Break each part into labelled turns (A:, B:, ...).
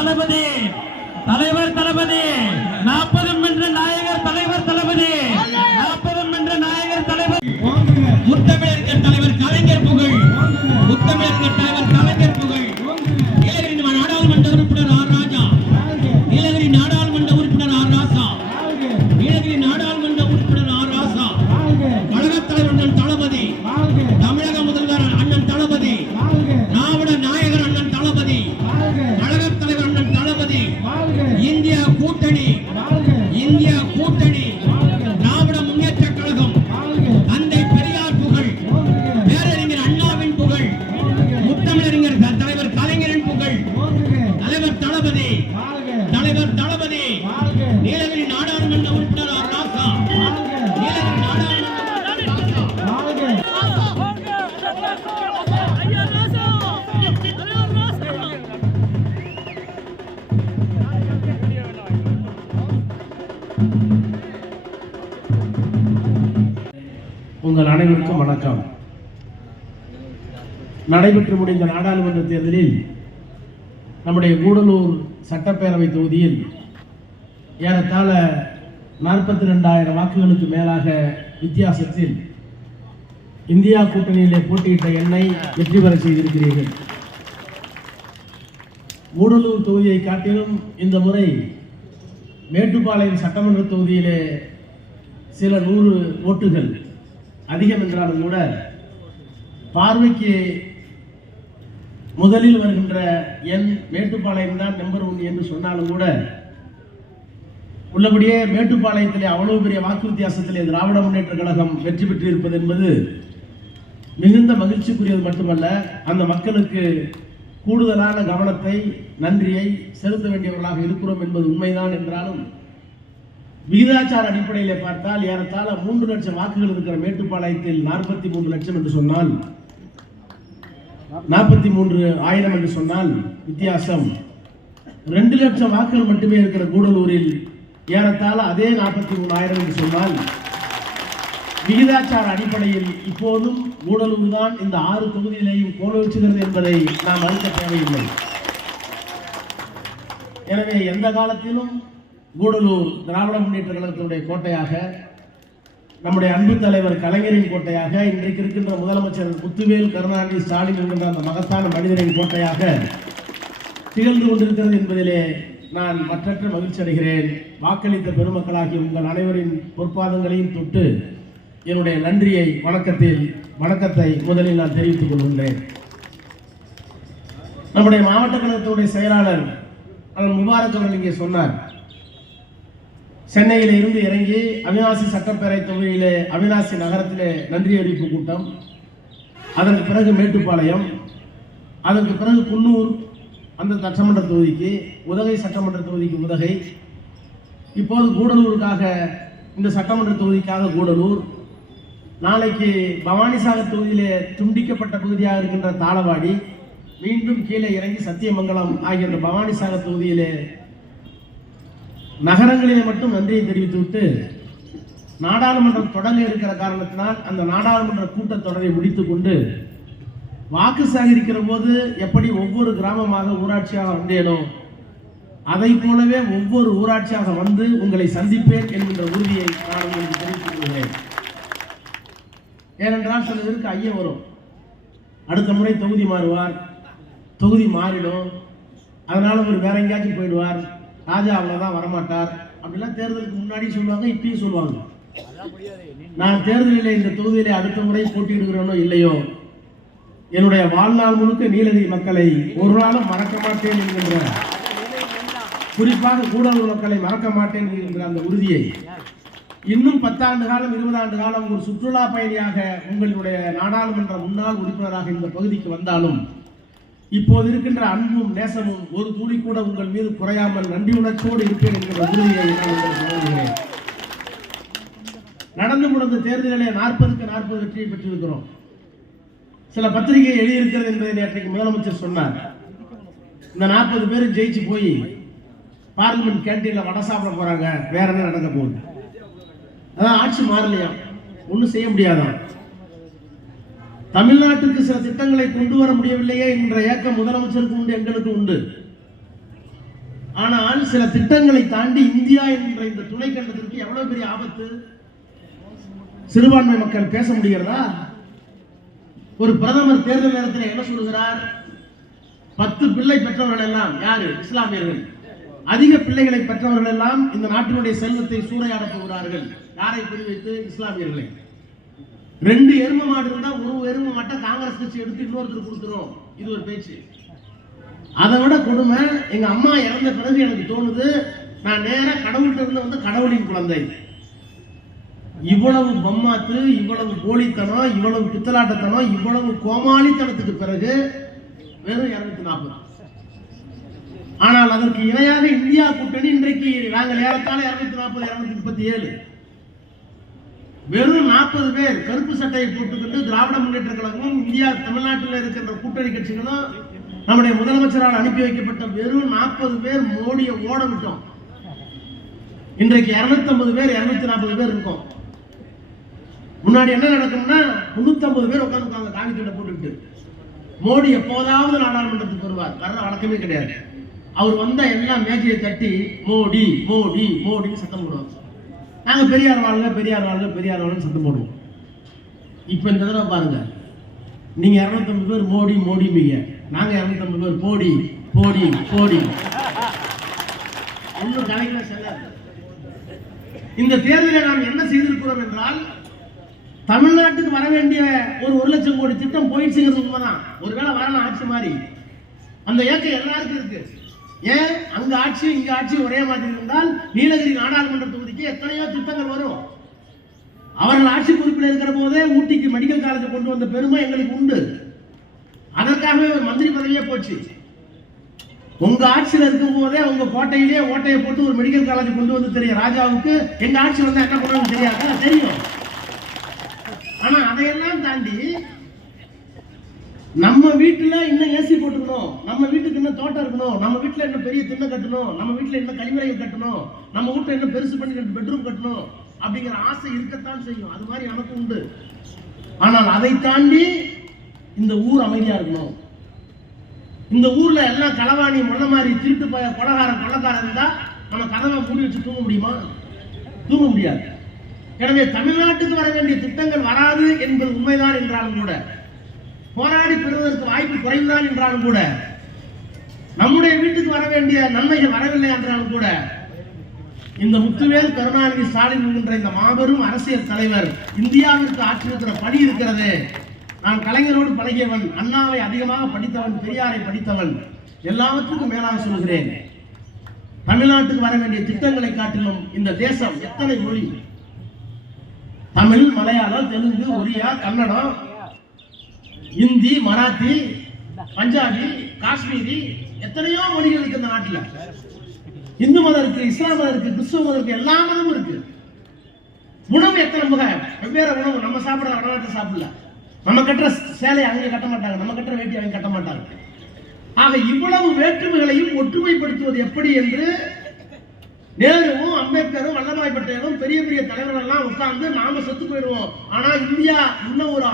A: தளபதி. தலைவர் தளபதி. நாற்பதும் என்ற நாயகர் தலைவர் தளபதி. நாற்பதும் என்ற நாயகர் தலைவர். முத்தமிழர்கள் தலைவர் கலைஞர் புகழ். முத்தமிழர்கள் தலைவர் கலைஞர் புகழ்.
B: உங்கள் அனைவருக்கும் வணக்கம். நடைபெற்று முடிந்த நாடாளுமன்ற தேர்தலில் நம்முடைய கூடலூர் சட்டப்பேரவை தொகுதியில் ஏறத்தாழ நாற்பத்தி ரெண்டாயிரம் வாக்குகளுக்கு மேலாக வித்தியாசத்தில் இந்தியா கூட்டணியிலே போட்டியிட்ட எண்ணை வெற்றி பெற செய்திருக்கிறீர்கள். கூடலூர் தொகுதியை காட்டிலும் இந்த முறை மேட்டுப்பாளையம் சட்டமன்ற தொகுதியிலே சில நூறு ஓட்டுகள் அதிகம் என்றாலும் கூட பார்வைக்கு முதலில் வருகின்ற என் மேட்டுப்பாளையம் தான் நம்பர் ஒன் என்று சொன்னாலும் கூட உள்ளபடியே மேட்டுப்பாளையத்திலே அவ்வளவு பெரிய வாக்கு வித்தியாசத்திலே திராவிட முன்னேற்ற கழகம் வெற்றி பெற்றிருப்பது என்பது மிகுந்த மகிழ்ச்சிக்குரியது மட்டுமல்ல அந்த மக்களுக்கு கூடுதலான கவனத்தை நன்றியை செலுத்த வேண்டியவர்களாக இருக்கிறோம் என்பது உண்மைதான் என்றாலும் விகிதாச்சார அடிப்படையில் பார்த்தால் ஏறத்தாழ மூன்று லட்சம் வாக்குகள் இருக்கிற மேட்டுப்பாளையத்தில் நாற்பத்தி மூன்று லட்சம் என்று சொன்னால் நாற்பத்தி மூன்று ஆயிரம் என்று சொன்னால் வித்தியாசம். ரெண்டு லட்சம் வாக்குகள் மட்டுமே இருக்கிற கூடலூரில் ஏறத்தாழ அதே நாற்பத்தி மூணு ஆயிரம் என்று சொன்னால் விகிதாச்சார அடிப்படையில் இப்போதும் கூடலூர் தான் இந்த ஆறு தொகுதியிலேயும் கோலோச்சுகிறது என்பதை நாம் மறுக்க தேவையில்லை. எனவே எந்த காலத்திலும் கூடலூர் திராவிட முன்னேற்ற கழகத்தினுடைய கோட்டையாக நம்முடைய அன்பு தலைவர் கலைஞரின் கோட்டையாக இன்றைக்கு இருக்கின்ற முதலமைச்சர் முத்துவேல் கருணாநிதி ஸ்டாலின் என்கின்ற அந்த மகத்தான மனிதரின் கோட்டையாக திகழ்ந்து கொண்டிருக்கிறது என்பதிலே நான் மற்றற்ற மகிழ்ச்சி அடைகிறேன். வாக்களித்த பெருமக்களாகிய உங்கள் அனைவரின் பொற்பாதங்களையும் தொட்டு என்னுடைய நன்றியை வணக்கத்தில் வணக்கத்தை முதலில் நான் தெரிவித்துக் கொள்கின்றேன். நம்முடைய மாவட்ட கழகத்தினுடைய செயலாளர் அவர் முபாரக் அவர்கள் இங்கே சொன்னார். சென்னையில் இருந்து இறங்கி அவினாசி சட்டப்பேரவை தொகுதியிலே அவினாசி நகரத்திலே நன்றி அறிவிப்பு கூட்டம். அதற்கு பிறகு மேட்டுப்பாளையம். அதற்கு பிறகு குன்னூர் அந்த சட்டமன்ற தொகுதிக்கு உதகை சட்டமன்ற தொகுதிக்கு உதகை. இப்போது கூடலூருக்காக இந்த சட்டமன்ற தொகுதிக்காக கூடலூர். நாளைக்கு பவானிசாகர் தொகுதியிலே துண்டிக்கப்பட்ட பகுதியாக இருக்கின்ற தாளவாடி. மீண்டும் கீழே இறங்கி சத்தியமங்கலம் ஆகிய பவானிசாகர் தொகுதியிலே நகரங்களிலே மட்டும் நன்றியை தெரிவித்துவிட்டு நாடாளுமன்றம் தொடங்க இருக்கிற காரணத்தினால் அந்த நாடாளுமன்ற கூட்டத்தொடரை முடித்து கொண்டு வாக்கு சேகரிக்கிற போது எப்படி ஒவ்வொரு கிராமமாக ஊராட்சியாக வந்தேனோ அதை போலவே ஒவ்வொரு ஊராட்சியாக வந்து உங்களை சந்திப்பேன் என்கின்ற உறுதியை நான் உங்களுக்கு தெரிவித்துக் கொள்கிறேன். ஏனென்றால் சில பேருக்கு ஐயம் வரும். அடுத்த முறை தொகுதி மாறுவார் தொகுதி மாறிடும். அதனால ஒரு வேற எங்கேயாச்சும் போயிடுவார். ராஜா அவ்வளோதான் வரமாட்டார். அப்படிலாம் தேர்தலுக்கு முன்னாடி சொல்லுவாங்க இப்பயும் சொல்லுவாங்க. நான் தேர்தலில் இந்த தொகுதியிலே அடுத்த முறை போட்டியிடுகிறேனோ இல்லையோ என்னுடைய வாழ்நாள் முழுக்க நீலகிரி மக்களை ஒரு நாளும் மறக்க மாட்டேன் என்கின்ற குறிப்பாக கூடலூர் மக்களை மறக்க மாட்டேன் என்கின்ற அந்த உறுதியை இன்னும் பத்தாண்டு காலம் இருபது ஆண்டு காலம் ஒரு சுற்றுலா பயணியாக உங்களுடைய நாடாளுமன்ற முன்னாள் உறுப்பினராக இந்த பகுதிக்கு வந்தாலும் இப்போது இருக்கின்ற அன்பும் நேசமும் ஒரு துளி கூட உங்கள் மீது குறையாமல் நன்றி உணர்ச்சியோடு இருப்பேன் என்கிற உறுதியை நான் நடந்து முடிந்த தேர்தலிலே நாற்பதுக்கு நாற்பது வெற்றியை பெற்றிருக்கிறோம். சில பத்திரிகை எழுதியிருக்கிறது என்பதை நேற்றைக்கு முதலமைச்சர் சொன்னார். இந்த நாற்பது பேர் ஜெயிச்சு போய் பார்லிமெண்ட் கேன்டீன்ல வடை சாப்பிட போறாங்க. வேற என்ன நடக்க போகுது? அதான் ஆட்சி மாறலையா? ஒன்றும் செய்ய முடியாதான் தமிழ்நாட்டுக்கு சில திட்டங்களை கொண்டு வர முடியவில்லையே என்ற ஏக்கம் முதலமைச்சருக்கு உண்டு எங்களுக்கு உண்டு. ஆனால் சில திட்டங்களை தாண்டி இந்தியா என்ற இந்த துணை கண்டத்திற்கு எவ்வளவு பெரிய ஆபத்து? சிறுபான்மை மக்கள் பேச முடிகிறதா? ஒரு பிரதமர் தேர்தல் நேரத்தில் என்ன சொல்லுகிறார் பத்து பிள்ளை பெற்றவர்கள் எல்லாம் யாரு? இஸ்லாமியர்கள். அதிக பிள்ளைகளை பெற்றவர்கள் எல்லாம் இந்த நாட்டினுடைய செல்வத்தை சூறையாட போகிறார்கள். யாரை குறிவைத்து? இஸ்லாமியர்களை. ரெண்டு எரும மாடு இருந்தா ஒரு எரும மாட்டை காங்கிரஸ் கட்சி எடுத்து இன்னொருத்தர் கொடுத்துரும். இது ஒரு பேச்சு. அதை விட கொடுமை எங்க அம்மா இறந்த பிறகு எனக்கு தோணுது நான் நேராக கடவுள்கிட்ட இருந்து வந்து கடவுளின் குழந்தை. இவ்வளவு பம்மாத்து இவ்வளவு போலித்தனம் இவ்வளவு பித்தலாட்டத்தனம் இவ்வளவு கோமாளித்தனத்துக்கு பிறகு வெறும் இரநூத்தி நாற்பது. ஆனால் அதற்கு இணையாக இந்தியா கூட்டணி இன்றைக்கு நாங்கள் ஏறத்தாழ இரநூத்தி நாற்பது இரநூத்தி முப்பத்தி ஏழு. வெறும் நாற்பது பேர் கருப்பு சட்டையை போட்டுக்கொண்டு திராவிட முன்னேற்ற கழகமும் இந்தியா தமிழ்நாட்டில் இருக்கின்ற கூட்டணி கட்சிகளும் நம்முடைய முதலமைச்சரால் அனுப்பி வைக்கப்பட்ட வெறும் நாற்பது பேர் மோடியை ஓட விட்டோம். இன்றைக்கு 250 பேர் 240 நாற்பது பேர் இருக்கும். முன்னாடி என்ன நடக்கும்னா 350 பேர் உட்காந்துருக்காங்க காவி சட்டை போட்டுக்கிட்டு. மோடி எப்போதாவது நாடாளுமன்றத்துக்கு வருவார். வர்ற வழக்கமே கிடையாது. அவர் வந்தா எல்லா மேஜையை தட்டி மோடி மோடி மோடின்னு சத்தம் போடுவாங்க. நாங்கள் பெரியார் வாழ்க பெரியார் வாழ்க பெரியார் வாழ்க சத்தம் போடுவோம். இப்போ இந்த தடவை பாருங்க. நீங்கள் இரநூத்தம்பது பேர் மோடி மோடி மீங்க நாங்கள் இரநூத்தம்பது பேர் போடி போடி போடி. ஒன்றும் கணக்கில் செல்லாது இந்த தேர்தலில் நாம் என்ன செய்திருக்கிறோம் என்றால் தமிழ்நாட்டுக்கு வர வேண்டிய ஒரு ஒரு லட்சம் கோடி திட்டம் போயிடுச்சுங்கிறது உண்மைதான். ஒருவேளை வரலாம் ஆட்சி மாதிரி அந்த ஏக்கம் எல்லாருக்கும் இருக்கு. ஏன்? அங்க ஆட்சி இங்க ஆட்சி ஒரே மாதிரி இருந்தால் நீலகிரி நாடாளுமன்ற தொகுதிக்கு எத்தனையோ திட்டங்கள் வரும். அவர்கள் ஆட்சி பொறுப்பில் இருக்கிற போதே ஊட்டிக்கு மெடிக்கல் காலேஜ் கொண்டு வந்த பெருமை எங்களுக்கு உண்டு. அதற்காகவே ஒரு மந்திரி பதவியே போச்சு. உங்க ஆட்சியில் இருக்கும் போதே உங்க கோட்டையிலேயே ஓட்டையை போட்டு ஒரு மெடிக்கல் காலேஜ் கொண்டு வந்து தெரியும் ராஜாவுக்கு எங்க ஆட்சி வந்தா என்ன பண்ணுவாங்க தெரியாது. தெரியும். ஆனா அதையெல்லாம் தாண்டி நம்ம வீட்டுல இன்னும் ஏசி போட்டுக்கணும்? நம்ம வீட்டுக்கு இன்னும் தோட்டம் இருக்கணும்? நம்ம வீட்டுல இன்னும் பெரிய திண்ணை கட்டணும்? நம்ம வீட்டுல இன்னும் கழிவறைகள் கட்டணும்? நம்ம வீட்டுல இன்னும் பெருசு பண்ணி ரெண்டு பெட்ரூம் கட்டணும்? அப்படிங்கிற ஆசை இருக்கத்தான் செய்யும். அது மாதிரி எனக்கு உண்டு. ஆனால் அதை தாண்டி இந்த ஊர் அமைதியா இருக்கணும். இந்த ஊர்ல எல்லாம் களவாணி முன்ன மாதிரி திருட்டு போய கொலகாரன் கொள்ளக்காரன் இருந்தா நம்ம கதவை மூடி வச்சு தூங்க முடியுமா? தூங்க முடியாது. எனவே தமிழ்நாட்டுக்கு வர வேண்டிய திட்டங்கள் வராது என்பது உண்மைதான் என்றாலும் கூட போராடி பெறுவதற்கு வாய்ப்பு குறைவுதான் என்றாலும் கூட நம்முடைய வீட்டுக்கு வர வேண்டிய நன்மைகள் வரவில்லை என்றாலும் கூட இந்த முத்துவேல் கருணாநிதி ஸ்டாலின் என்கின்ற இந்த மாபெரும் அரசியல் தலைவர் இந்தியாவிற்கு ஆட்சியத்தில் பணி இருக்கிறது. நான் கலைஞரோடு பழகியவன் அண்ணாவை அதிகமாக படித்தவன் பெரியாரை படித்தவன் எல்லாவற்றுக்கும் மேலாக சொல்கிறேன். தமிழ்நாட்டுக்கு வர வேண்டிய திட்டங்களை காட்டிலும் இந்த தேசம் எத்தனை மொழி? தமிழ் மலையாளம் தெலுங்கு ஒரியா கன்னடம் இந்தி மராத்தி பஞ்சாபி காஷ்மீரி எத்தனையோ மொழிகள் இருக்கு இந்த நாட்டுல. இந்து மதம் இருக்கு இஸ்லாம் மதம் இருக்கு கிறிஸ்துவ மதம் இருக்கு எல்லா மதமும் இருக்கு. உணவு எத்தனை முக? வெவ்வேறு உணவு. நம்ம சாப்பிடுற வடநாட்டு சாப்பிடல. நம்ம கட்டுற சேலையை அவங்க கட்ட மாட்டாங்க. நம்ம கட்டுற வேட்டி அவங்க கட்ட மாட்டாங்க. ஆக இவ்வளவு வேற்றுமைகளையும் ஒற்றுமைப்படுத்துவது எப்படி என்று நேருவும் அம்பேத்கரும் வல்லபாய் பட்டேலும் பெரிய பெரிய தலைவர்கள் எல்லாம் உட்கார்ந்து நாம செத்து போயிடுவோம். ஆனா இந்தியா இன்னும் ஒரு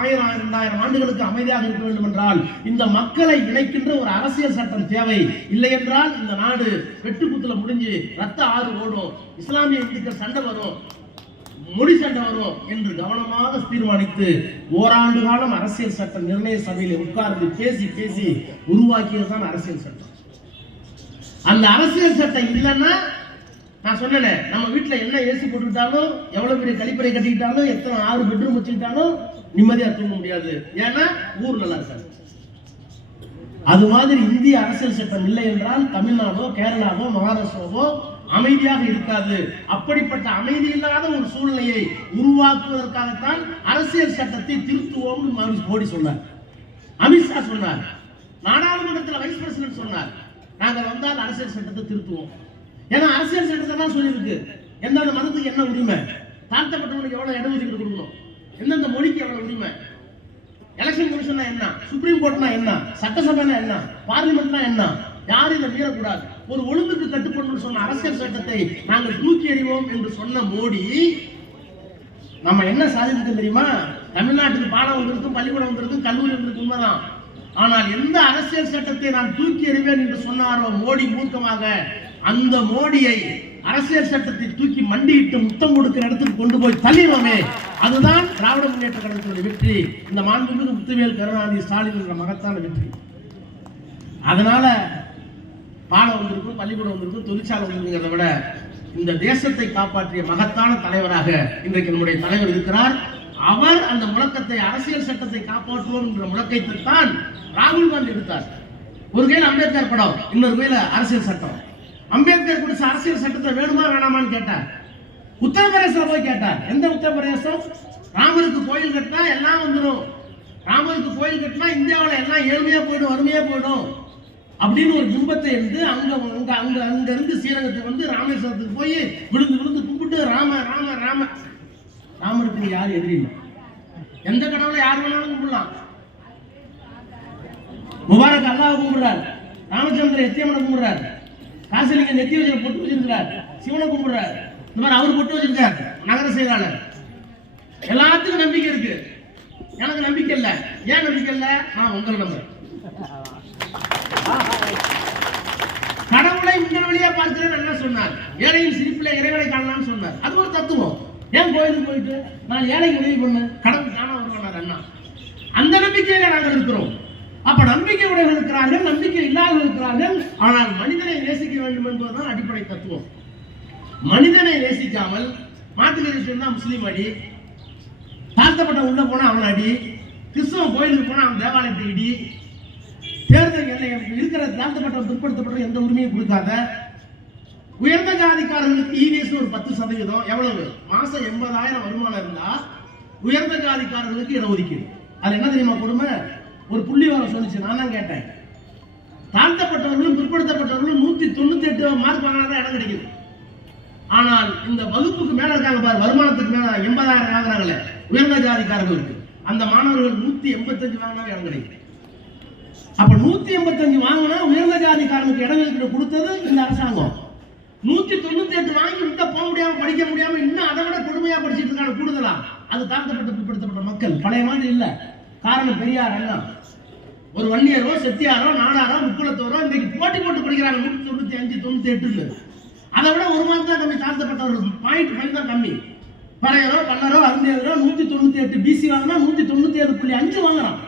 B: ஆயிரம் ஆயிரம் ரெண்டாயிரம் ஆண்டுகளுக்கு அமைதியாக இருக்க வேண்டும் என்றால் இந்த மக்களை இணைக்கின்ற ஒரு அரசியல் சட்டம் தேவை. இல்லை என்றால் இந்த நாடு வெட்டுக்குத்துல முடிஞ்சு ரத்த ஆறு ஓடும். இஸ்லாமிய இந்துக்கள் சண்டை வரும். மொழி சண்டை வரும் என்று கவனமாக தீர்மானித்து ஓராண்டு காலம் அரசியல் சட்ட நிர்ணய சபையில் உட்கார்ந்து பேசி பேசி உருவாக்கியதுதான் அரசியல் சட்டம். அந்த அரசியல் சட்டம் இல்லைன்னா நான் சொன்னேனே நம்ம வீட்டுல என்ன ஏசி போட்டுக்கிட்டாலும் எவ்வளவு பெரிய கழிப்பறை கட்டிக்கிட்டாலும் எத்தனை ஆறு பெட்ரூம் வச்சுக்கிட்டாலும் நிம்மதியா தூங்க முடியாது. ஏன்னா ஊர் நல்லா இருக்காது. அது மாதிரி இந்திய அரசியல் சட்டம் இல்லை என்றால் தமிழ்நாடோ கேரளாவோ மகாராஷ்டிராவோ அமைதியாக இருக்காது. அப்படிப்பட்ட அமைதி இல்லாத ஒரு சூழ்நிலையை உருவாக்குவதற்காகத்தான் அரசியல் சட்டத்தை திருத்துவோம் மோடி- சொன்னார். அமித்ஷா சொன்னார். நாடாளுமன்றத்தில் வைஸ் பிரசிடன்ட் சொன்னார். நாங்கள் வந்தால் அரசியல் சட்டத்தை திருத்துவோம். ஏன்னா அரசியல் சட்டத்தை தான் சொல்லியிருக்கு. எந்தெந்த மதத்துக்கு என்ன உரிமை? தாழ்த்தப்பட்டவனுக்கு எவ்வளவு இடஒதுக்கீடு கொடுக்கணும்? எந்தெந்த மொழிக்கு எவ்வளவு உரிமை? எலெக்ஷன் கமிஷன்னா என்ன? சுப்ரீம் கோர்ட்னா என்ன? சட்டசபைனா என்ன? பார்லிமெண்ட்னா என்ன? யாரும் இதை மீறக்கூடாது. ஒரு ஒழுங்குக்கு கட்டுப்படணும்னு சொன்ன அரசியல் சட்டத்தை நாங்கள் தூக்கி எறிவோம் என்று சொன்ன மோடி நம்ம என்ன சாதிச்சிருக்கோம் தெரியுமா? தமிழ்நாட்டுக்கு பாடம் வந்திருக்கும் பள்ளிக்கூடம் வந்திருக்கும் கல்லூரி வந்திருக்கும் உண்மைதான். ஆனால் எந்த அரசியல் சட்டத்தை நான் தூக்கி எறிவேன் என்று சொன்னாரோ மோடி மூர்க்கமாக? அந்த மோடியை அரசியல் சட்டத்தை தூக்கி மண்டியிட்டு முத்தம் கொடுக்கிற இடத்துக்கு கொண்டு போய் தள்ளிடுவோமே அதுதான் திராவிட முன்னேற்ற கழகத்தினுடைய வெற்றி. இந்த மாண்புமிகு முத்துவேல் கருணாநிதி ஸ்டாலின் என்ற மகத்தான வெற்றி. அதனால பாலம் வந்திருக்கும் பள்ளிக்கூடம் வந்திருக்கும் தொழிற்சாலை வந்திருக்கிறத விட இந்த தேசத்தை காப்பாற்றிய மகத்தான தலைவராக இன்றைக்கு நம்முடைய தலைவர் இருக்கிறார். அவர் அந்த முழக்கத்தை அரசியல் சட்டத்தை காப்பாற்றுவோம் என்ற முழக்கத்தை தான் ராகுல் காந்தி எடுத்தார். ஒரு கையில் அம்பேத்கர் படம் இன்னொரு கையில் அரசியல் சட்டம். அம்பேத்கர் கொடுத்த அரசியல் சட்டத்தை வேணுமா வேணாமான்னு கேட்டார். உத்தரப்பிரதேசம் போய் கேட்டார். எந்த உத்தரப்பிரதேசம்? ராமருக்கு கோயில் கட்டினா எல்லாம் வந்துடும் ராமருக்கு கோயில் கட்டினா இந்தியாவில் எல்லாம் ஏழ்மையா போயிடும் வறுமையா போயிடும் அப்படின்னு ஒரு பிம்பத்தை இருந்து அங்க அங்க அங்க அங்க இருந்து ஸ்ரீரங்கத்துக்கு வந்து ராமேஸ்வரத்துக்கு போய் விழுந்து விழுந்து கும்பிட்டு ராம ராம ராம. ராமருக்கு யார் எதிரி? இல்லை எந்த கடவுளை யார் வேணாலும் கும்பிடலாம். முபாரக் அல்லாஹ் கும்பிடுறார். ராமச்சந்திர எத்தியம்மனை கும்பிடுறாரு. காசிலிங்க நெத்தி வச்சு பொட்டு வச்சிருக்கிறார். சிவனை கும்பிடுறாரு. இந்த மாதிரி அவர் பொட்டு வச்சிருக்கார். நகர செயலாளர். எல்லாத்துக்கும் நம்பிக்கை இருக்கு. எனக்கு நம்பிக்கை இல்லை. ஏன் நம்பிக்கை இல்லை? நான் உங்களை நம்புறேன் கடவுளை உங்கள் வழியா பார்க்கிறேன் என்ன சொன்னார்? ஏழையின் சிரிப்பில் இறைவனை காணலாம்னு சொன்னார். அது ஒரு தத்துவம். ஏன் கோயிலுக்கு போயிட்டு? நான் ஏழைக்கு உதவி பண்ணு. கடவுள் காண வருவார் அண்ணா. அந்த நம்பிக்கையில நாங்கள் இருக்கிறோம். அப்ப நம்பிக்கை உடையவர்கள் இருக்கிறார்கள் நம்பிக்கை இல்லாதவர்கள் இருக்கிறார்கள். ஆனால் மனிதனை நேசிக்க வேண்டும் என்பதுதான் அடிப்படை தத்துவம். மனிதனை நேசிக்காமல் மாட்டுக்கறி சொன்னா முஸ்லீம் அடி தாழ்த்தப்பட்ட உள்ள போனா அவன் அடி கிறிஸ்தவ கோயிலுக்கு போனா அவன் தேவாலயத்தை இடி தேர்தல் எல்லை இருக்கிற தாழ்த்தப்பட்ட பிற்படுத்தப்பட்ட எந்த உரிமையும் கொடுக்காத உயர்ந்த ஜாதிக்காரர்களுக்கு இவிஎஸ் ஒரு பத்து சதவீதம் எவ்வளவு? மாசம் எண்பதாயிரம் வருமானம் இருந்தா உயர்ந்த ஜாதிக்காரர்களுக்கு இடஒதுக்கீடு அது என்ன தெரியுமா கொடுமை? ஒரு புள்ளி வரம் சொல்லிச்சு நான் தான் கேட்டேன். தாழ்த்தப்பட்டவர்களும் பிற்படுத்தப்பட்டவர்களும் நூத்தி தொண்ணூத்தி எட்டு மார்க் வாங்கினா இடம் கிடைக்குது. ஆனால் இந்த வகுப்புக்கு மேல இருக்காங்க பாரு வருமானத்துக்கு மேல எண்பதாயிரம் வாங்குறாங்களே. உயர்ந்த ஜாதிக்காரர்களுக்கு அந்த மாணவர்கள் நூத்தி எண்பத்தஞ்சு வாங்கினா இடம் கிடைக்குது. அப்ப நூத்தி எண்பத்தஞ்சு வாங்கினா உயர்ந்த ஜாதிக்காரனுக்கு இடம் ஒதுக்கீடு கொடுத்தது இந்த அரசாங்கம். நூத்தி தொண்ணூத்தி எட்டு வாங்கி விட்ட போக முடியாம படிக்க முடியாம இன்னும் அதை விட கொடுமையா படிச்சிட்டு இருக்காங்க கூடுதலா. அது தாழ்த்தப்பட்ட பிற்படுத்தப்பட்ட மக்கள். பழைய மாதிரி இல்ல. காரணம் பெரியார் அண்ணா ஒரு வன்னியரோ செத்தியாரோ நாடாரோ முக்குளத்தோரோ இன்னைக்கு போட்டி போட்டு படிக்கிறாங்க. நூற்றி தொண்ணூத்தி அஞ்சு தொண்ணூத்தி எட்டுன்னு அதை விட ஒரு மார்க் தான் கம்மி தாழ்த்தப்பட்டவர்கள். பாயிண்ட் ஃபைவ் தான் கம்மி. பழையரோ பல்லரோ அருந்தியரோ நூற்றி தொண்ணூத்தி எட்டு பிசி வாங்கினா நூற்றி தொண்ணூத்தி ஏழு புள்ளி அஞ்சு வாங்குறான்.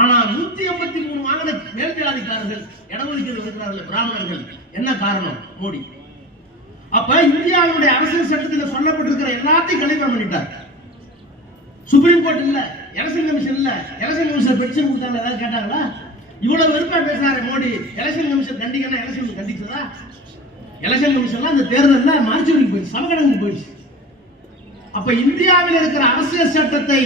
B: ஆனா நூத்தி எண்பத்தி மூணு வாங்கின மேல்ஜாதிக்காரர்கள் இடஒதுக்கீடு இருக்கிறார்கள் பிராமணர்கள். என்ன காரணம்? மோடி. அப்ப இந்தியாவுடைய அரசியல் சட்டத்தில் சொல்லப்பட்டிருக்கிற எல்லாத்தையும் கலைப்பம் பண்ணிட்டார். சுப்ரீம் கோர்ட் இல்லை. எலெக்ஷன் கமிஷன் இல்ல எலெக்ஷன் கமிஷன் பெட்டிஷன் கொடுத்தாங்க ஏதாவது கேட்டாங்களா? இவ்வளவு வெறுப்பா பேசுறாரு மோடி. எலெக்ஷன் கமிஷன் கண்டிக்கணும் எலெக்ஷன் கண்டிச்சதா எலெக்ஷன் கமிஷன்ல அந்த தேர்தல்ல மார்ச்சுவரிக்கு போயிடுச்சு சமகடங்கு போயிடுச்சு. அப்ப இந்தியாவில் இருக்கிற அரசியல் சட்டத்தை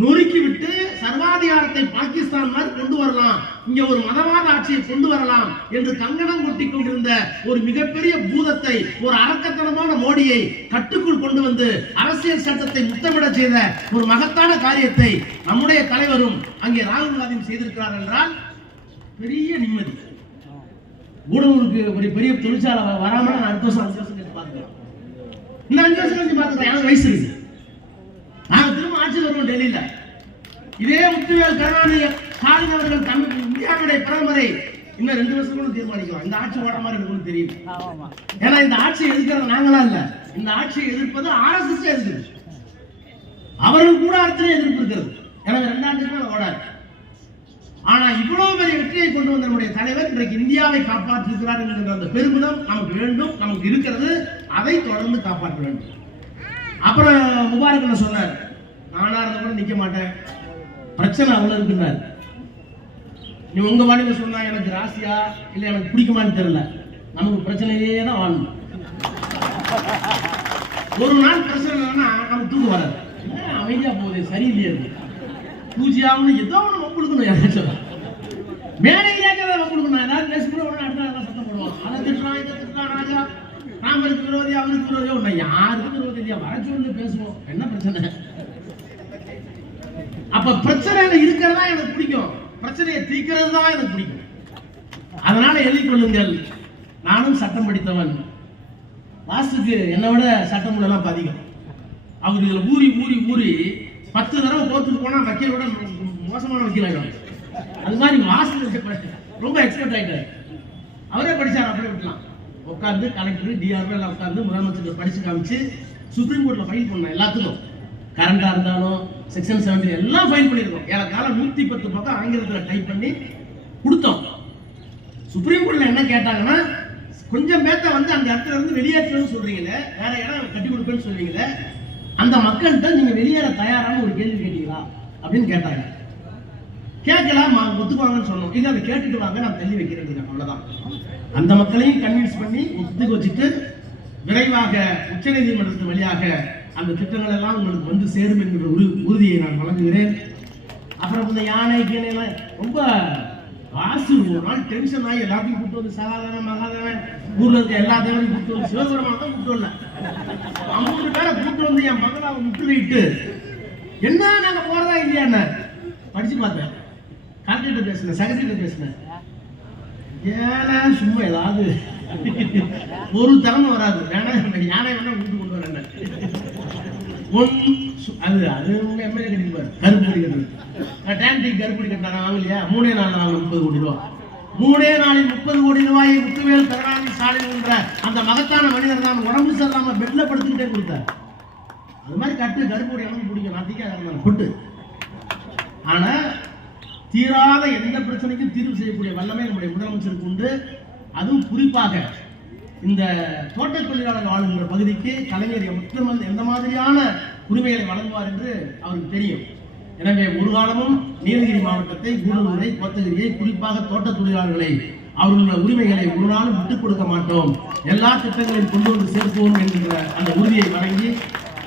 B: நொறுக்கி விட்டு சர்வாதிகாரத்தை பாகிஸ்தான் மாதிரி கொண்டு வரலாம். இங்க ஒரு மதவாத ஆட்சியை கொண்டு வரலாம் என்று கங்கணம் கொட்டி கொண்டிருந்த ஒரு மிகப்பெரிய பூதத்தை ஒரு அரக்கத்தனமான மோடியை கட்டுக்குள் கொண்டு வந்து அரசியல் சட்டத்தை முத்தமிட செய்த ஒரு மகத்தான காரியத்தை நம்முடைய தலைவரும் அங்கே ராகுல் காந்தியும் செய்திருக்கிறார் என்றால் பெரிய நிம்மதி. ஊடகங்களுக்கு ஒரு பெரிய தொழிற்சாலை வராமல் வராம அடுத்த வருஷம் அஞ்சு வருஷம் கழிச்சு பார்த்துக்கலாம். இன்னும் அஞ்சு வருஷம் கழிச்சு பார்த்துக்கலாம். எனக்கு வயசு இருக்கு நாங்க திரும்ப ஆட்சியில் வருவோம் டெல்லியில. இதே முத்துவேல் கருணாநிதி ஸ்டாலின் அவர்கள் தமிழ் இந்தியாவுடைய பிரதமரை இன்னும் ரெண்டு வருஷம் தீர்மானிக்கலாம் இந்த ஆட்சி ஓட மாதிரி ஒண்ணும் தெரியும் ஏன்னா இந்த ஆட்சியை எதிர்க்கிறது நாங்களா இல்ல. இந்த ஆட்சியை எதிர்ப்பது ஆர்எஸ்எஸ் எதிர்க்குது. அவர்கள் கூட அரசியலே எதிர்ப்பு இருக்கிறது. எனவே ரெண்டாண்டுமே ஓடாது. ஆனா இவ்வளவு பெரிய வெற்றியை கொண்டு வந்த நம்முடைய தலைவர் இன்றைக்கு இந்தியாவை காப்பாற்றிருக்கிறார் என்கிற அந்த பெருமிதம் நமக்கு வேண்டும் நமக்கு இருக்கிறது. அதை தொடர்ந்து காப்பாற்ற வேண்டும். அப்புறம் முபாரக் என்ன சொன்னார் நானா இருந்த கூட நிக்க மாட்டேன். பிரச்சனை அவ்வளவு இருக்குன்னார். நீ உங்க வாணிங்க சொன்னா எனக்கு ராசியா இல்ல எனக்கு பிடிக்குமான்னு தெரியல. நமக்கு பிரச்சனையே தான் வாழணும் ஒரு நாள் பிரச்சனை இல்லைன்னா நமக்கு தூக்கம் வராது. அமைதியா போகுது சரியில்லையே இருக்கு பூஜையாகணும் ஏதோ ஒன்று கொடுக்கணும் யாராச்சும். மேலே ஏதாவது வம்புழுக்கணும் ஏதாவது பேசும்போது உடனே அடுத்த சத்தம் போடுவோம் அதை திட்டுறான் இதை திட்டுறான் ராஜா. ராமருக்கு விரோதி அவருக்கு விரோதி உன்னை யாருக்கு விரோதி இல்லையா வர சொல்லி பேசுவோம். என்ன பிரச்சனை? அப்ப பிரச்சனையில இருக்கிறதா எனக்கு பிடிக்கும். பிரச்சனையை தீர்க்கிறது தான் எனக்கு பிடிக்கும். அதனால எழுதிக் கொள்ளுங்கள். நானும் சட்டம் படித்தவன். வாசுக்கு என்னை விட சட்டம் எல்லாம் அதிகம் அவர் இதுல ஊறி ஊறி ஊறி பத்து தடவை கோர்ட்டுக்கு போனா விட மோசமான வக்கீல் ஆயிடும் அது மாதிரி வாசல் ரொம்ப எக்ஸ்பர்ட் ஆயிட்டாரு. அவரே படிச்சார் அப்படியே விட்டலாம். உட்காந்து கலெக்டர் டிஆர்ஓ எல்லாம் உட்காந்து முதலமைச்சர் படிச்சு காமிச்சு சுப்ரீம் கோர்ட்ல ஃபைல் பண்ணோம் எல்லாத்துக்கும். கரண்டா இருந்தாலும் செக்ஷன் செவன்டி எல்லாம் ஃபைல் பண்ணியிருக்கோம் ஏறக்கால நூத்தி பத்து பக்கம் ஆங்கிலத்தில் டைப் பண்ணி கொடுத்தோம். சுப்ரீம் கோர்ட்ல என்ன கேட்டாங்கன்னா கொஞ்சம் பேத்த வந்து அந்த இடத்துல இருந்து வெளியேற்றணும்னு சொல்றீங்களே வேற இடம் கட்டி கொடுப்பேன்னு சொல்றீங்களே அந்த மக்கள்கிட்ட நீங்க வெளியேற தயாரான ஒரு கேள்வி கேட்டீங்களா அப்படின்னு கேட்டாங்க. கேட்கலாம்? மா- ஒத்துக்குவாங்கன்னு சொன்னோம். இல்லை அதை கேட்டுட்டு வாங்க நான் தள்ளி வைக்கிறேன் அவ்வளோதான் அந்த மக்களையும் கன்வின்ஸ் பண்ணி ஒத்துக்க வச்சுட்டு விரைவாக உச்சநீதிமன்றத்தின் வழியாக அந்த திட்டங்கள் எல்லாம் உங்களுக்கு வந்து சேரும் என்கிற உறு உறுதியை நான் வழங்குகிறேன். அப்புறம் இந்த யானை கீனை ரொம்ப வாசு. ஒரு நாள் டென்ஷன் ஆகி எல்லாத்தையும் கூப்பிட்டு வந்து சகாதேவன் மகாதேவன் ஊர்ல இருக்க எல்லா தேவரையும் கூப்பிட்டு வந்து சிவபெருமான் தான் கூப்பிட்டு வரல. ஐம்பது பேரை கூப்பிட்டு வந்து என் மகளாவை முற்றுகையிட்டு என்ன? நாங்கள் போறதா இல்லையா என்ன? படிச்சு பார்த்தேன் கலெக்டர் பேசினேன் செக்ரட்டரி பேசினேன் ஏன்னா சும்மா ஏதாவது ஒரு திறமை வராது. வேணா யானை வேணா வீட்டு கொண்டு வரேன் ஒன் அது அது உங்க எம்எல்ஏ கட்டிப்பாரு கருப்பொடி கட்டுறது. டேண்டி கருப்பொடி கட்டினாங்க வாங்கலையா மூணே நாளில் வாங்க முப்பது கோடி ரூபா. மூணே நாளில் முப்பது கோடி ரூபாயை முத்துவேல் கருணாநிதி ஸ்டாலின் என்ற அந்த மகத்தான மனிதர் தான் உடம்பு சரியில்லாம பெட்ல படுத்துக்கிட்டே கொடுத்தார். அது மாதிரி கட்டு கருப்பொடி எனக்கு பிடிக்கும் நாத்திக்கா இருந்தாலும் கொட்டு ஆனா தீராத எந்த பிரச்சனைக்கும் தீர்வு செய்யக்கூடிய வல்லமை நம்முடைய முதலமைச்சருக்கு உண்டு. அதுவும் குறிப்பாக இந்த தோட்ட தொழிலாளர் வாழுகின்ற பகுதிக்கு கலைஞர் முக்கியம் எந்த மாதிரியான உரிமைகளை வழங்குவார் என்று அவருக்கு தெரியும். எனவே ஒரு காலமும் நீலகிரி மாவட்டத்தை கூடலூரை கோத்தகிரியை குறிப்பாக தோட்ட தொழிலாளர்களை அவர்களுடைய உரிமைகளை ஒரு நாளும் விட்டுக் கொடுக்க மாட்டோம். எல்லா திட்டங்களையும் கொண்டு வந்து சேர்ப்போம் என்கின்ற அந்த உறுதியை வழங்கி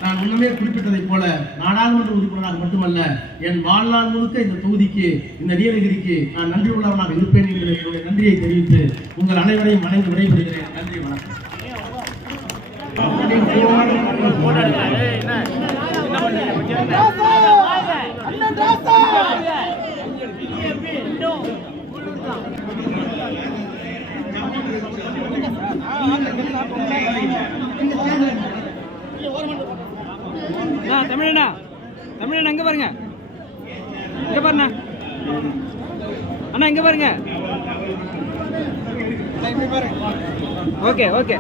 B: நான் முன்னமே குறிப்பிட்டதைப் போல நாடாளுமன்ற உறுப்பினராக மட்டுமல்ல என் வாழ்நாள் முழுக்க இந்த தொகுதிக்கு இந்த நீலகிரிக்கு நான் நன்றி உள்ளவனாக இருப்பேன் என்கிற என்னுடைய நன்றியை தெரிவித்து உங்கள் அனைவரையும் வணங்கி விடைபெறுகிறேன் நன்றி வணக்கம்
C: தமிழண்ணா. தமிழண்ணா இங்க பாருங்க. இங்கே பாருண்ணா. அண்ணா இங்கே பாருங்க. Okay okay.